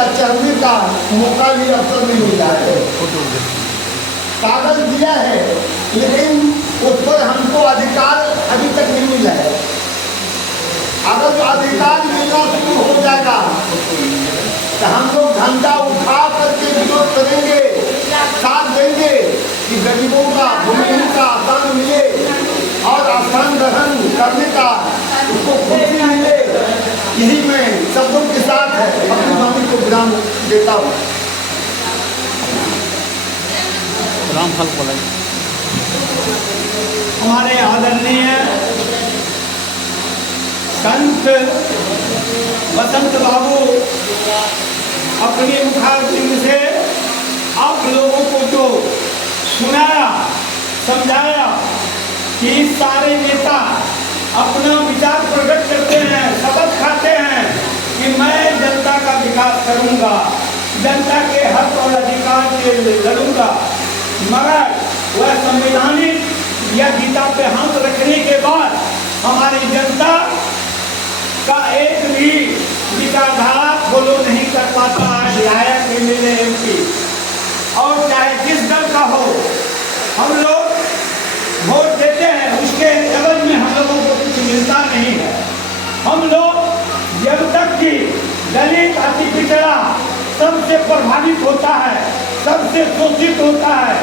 का, चढ़ने का मौका भी अवसर नहीं मिला है। कागज दिया है लेकिन उस पर हमको अधिकार अभी तक नहीं मिला है। अगर जो अधिकार मिलना शुरू हो जाएगा तो हम लोग घंटा उठा करके विरोध करेंगे, साथ देंगे कि गरीबों का, भूमिहीन का स्थान मिले और स्थान ग्रहण करने का उसको खुशी मिले। यही मैं शब्दों के साथ है अपनी वाणी को विराम देता हूँ। राम फल बोला हमारे आदरणीय संत वसंत बाबू अपनी मुखारबिंद से आप लोगों को जो सुनाया, समझाया कि सारे नेता अपना विचार प्रकट करते हैं, शपथ खाते हैं कि मैं जनता का विकास करूंगा, जनता के हक और अधिकार के लिए लड़ूंगा, मगर वह संवैधानिक या गीता पे हाथ रखने के बाद हमारी जनता का एक भी विचारधारा फॉलो नहीं कर पाता है। विधायक, एमएलए, एमपी और चाहे जिस दल का हो, हम लोग वोट देते हैं, उसके एवज में हम लोगों को कुछ मिलता नहीं है। हम लोग जब तक कि दलित, अति पिछड़ा सबसे प्रभावित होता है, सबसे शोषित होता है,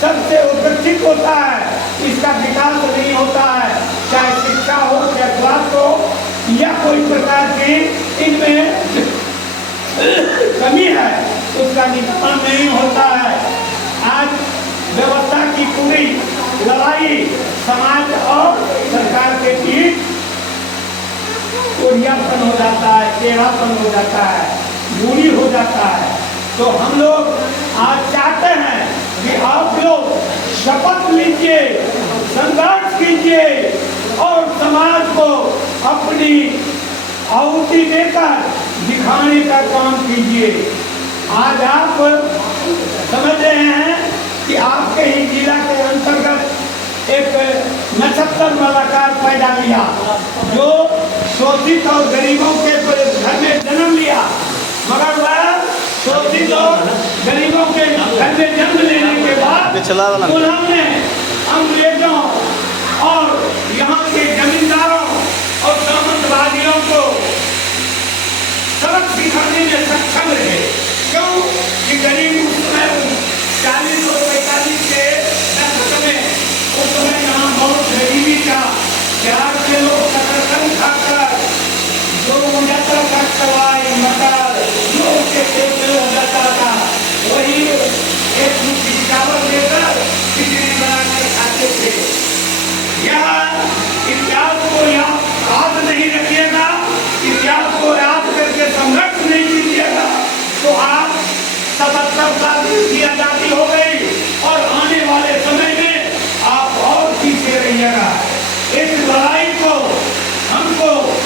सबसे उपेक्षित होता है, इसका विकास नहीं होता है। चाहे शिक्षा हो, चाहे स्वास्थ्य हो या कोई प्रकार की इनमें कमी है, उसका निदान नहीं होता है। आज व्यवस्था की पूरी लड़ाई समाज और सरकार के बीच कोरियापन हो जाता है, टेढ़ापन हो जाता है, दूरी हो जाता है। तो हम लोग आज चाहते हैं कि आप लोग शपथ लीजिए, संघर्ष कीजिए और समाज को अपनी आहुति देकर दिखाने का काम कीजिए। आज आप समझ रहे हैं कि आपके ही जिला के अंतर्गत एक नक्षत्र कलाकार पैदा लिया जो शोषित और गरीबों के घर में जन्म लिया, मगर वह शोषित और गरीबों के घर में जन्म लेने के बाद उन्होंने अंग्रेजों और यहाँ के जमींदारों और सामंतवादियों को सबक सिखाने में